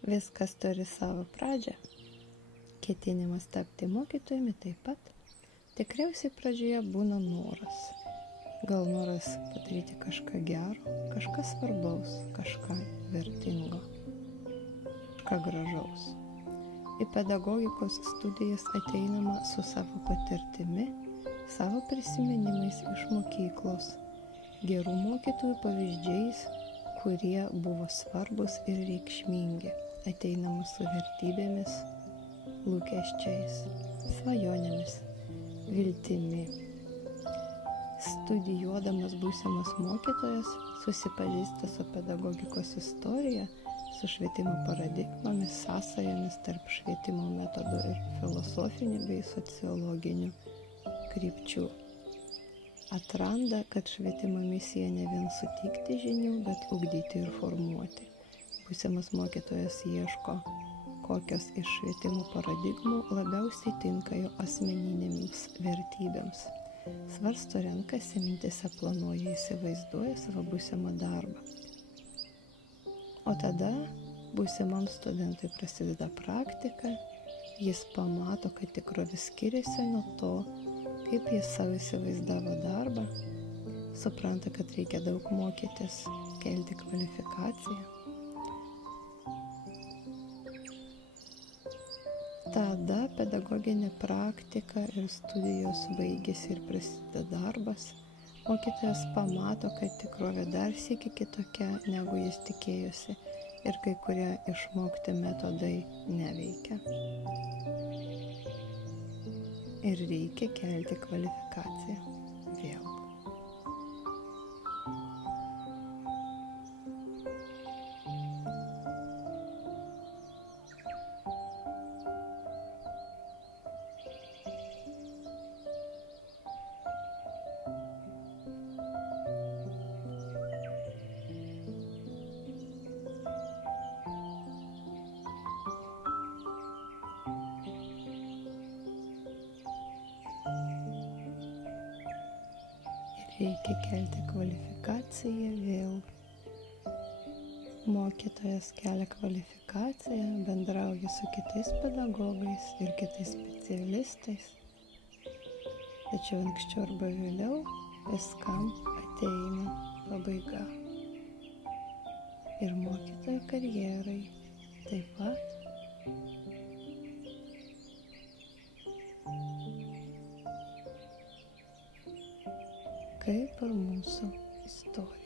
Viskas turi savo pradžią. Ketinimas tapti mokytojumi taip pat. Tikriausiai pradžioje būna noras. Gal noras padaryti kažką gero, kažką svarbaus, kažką vertingo, kažką gražaus. Į pedagogikos studijas ateinama su savo patirtimi, savo prisiminimais iš mokyklos, gerų mokytojų pavyzdžiais, kurie buvo svarbus ir reikšmingi. Ateinama su vertybėmis, lūkesčiais, svajonėmis, viltimi. Studijuodamas būsimas mokytojas susipažįsta su pedagogikos istorija, su švietimo paradigmomis, sąsajomis tarp švietimo metodų ir filosofinių bei sociologinių krypčių. Atranda, kad švietimo misija ne vien suteikti žinių, bet ugdyti ir formuoti. Būsimas mokytojas ieško, kokios iš švietimo paradigmų labiausiai tinka jo asmeninėms vertybėms. Svarsto, renkasi, mintise planuoja, įsivaizduoja savo būsimą darbą. O tada būsimam studentui prasideda praktika, jis pamato, kad tikrovė skiriasi nuo to, kaip jis savo įsivaizdavo darbą, supranta, kad reikia daug mokytis, kelti kvalifikaciją. Tada pedagoginė praktika ir studijos baigėsi ir prasideda darbas. Mokytojas pamato, kad tikrovė dar sykį kitokia, negu jis tikėjosi, ir kai kurie išmokti metodai neveikia. Ir reikia kelti kvalifikaciją vėl. Reikia kelti kvalifikaciją vėl. Mokytojas kelia kvalifikaciją, bendrauja su kitais pedagogais ir kitais specialistais. Tačiau anksčiau arba vėliau viskam ateina pabaiga. Ir mokytojo karjerai taip pat. Kaip ir mūsų istorija.